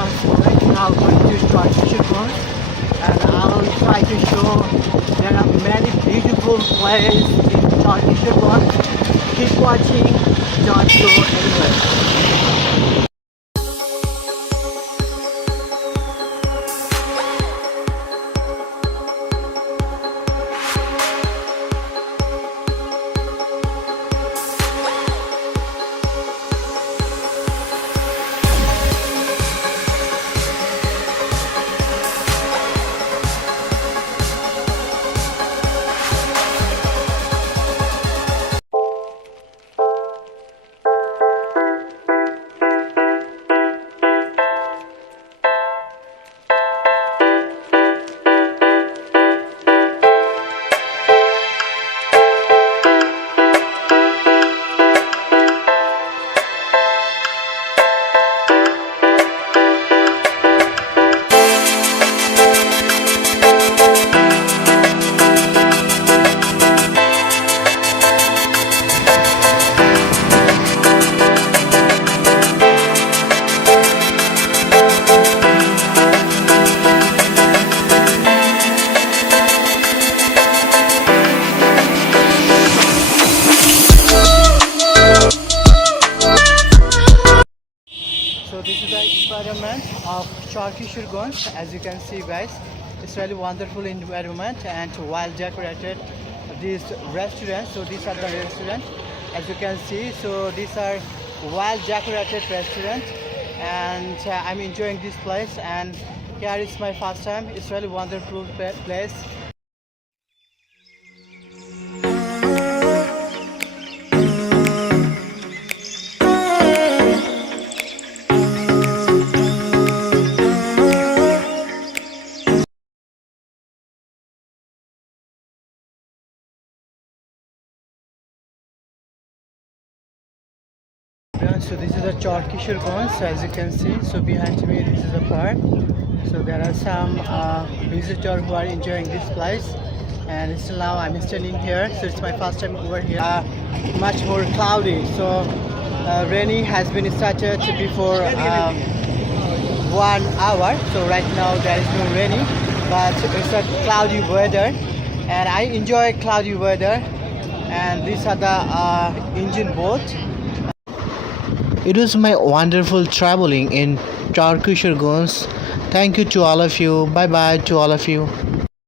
Right now going to Charkisorgon, and I'll try to show there are many beautiful places in Charkisorgon. Keep watching, don't go anywhere. So this is the environment of Charkisorgon. As you can see, guys, it's really wonderful environment and well decorated. These restaurants. So these are the restaurants, as you can see. So these are well decorated restaurants, and I'm enjoying this place. And here is my first time. It's really wonderful place. So this is the Charkisorgon, as you can see. So behind me this is a park. So there are some visitors who are enjoying this place, and still now I'm standing here. So it's my first time over here. Much more cloudy. So rainy has been started before 1 hour. So right now there is no rainy, but it's a cloudy weather, and I enjoy cloudy weather. And these are the engine boat. It was my wonderful traveling in Charkisorgon. Thank you to all of you. Bye bye to all of you.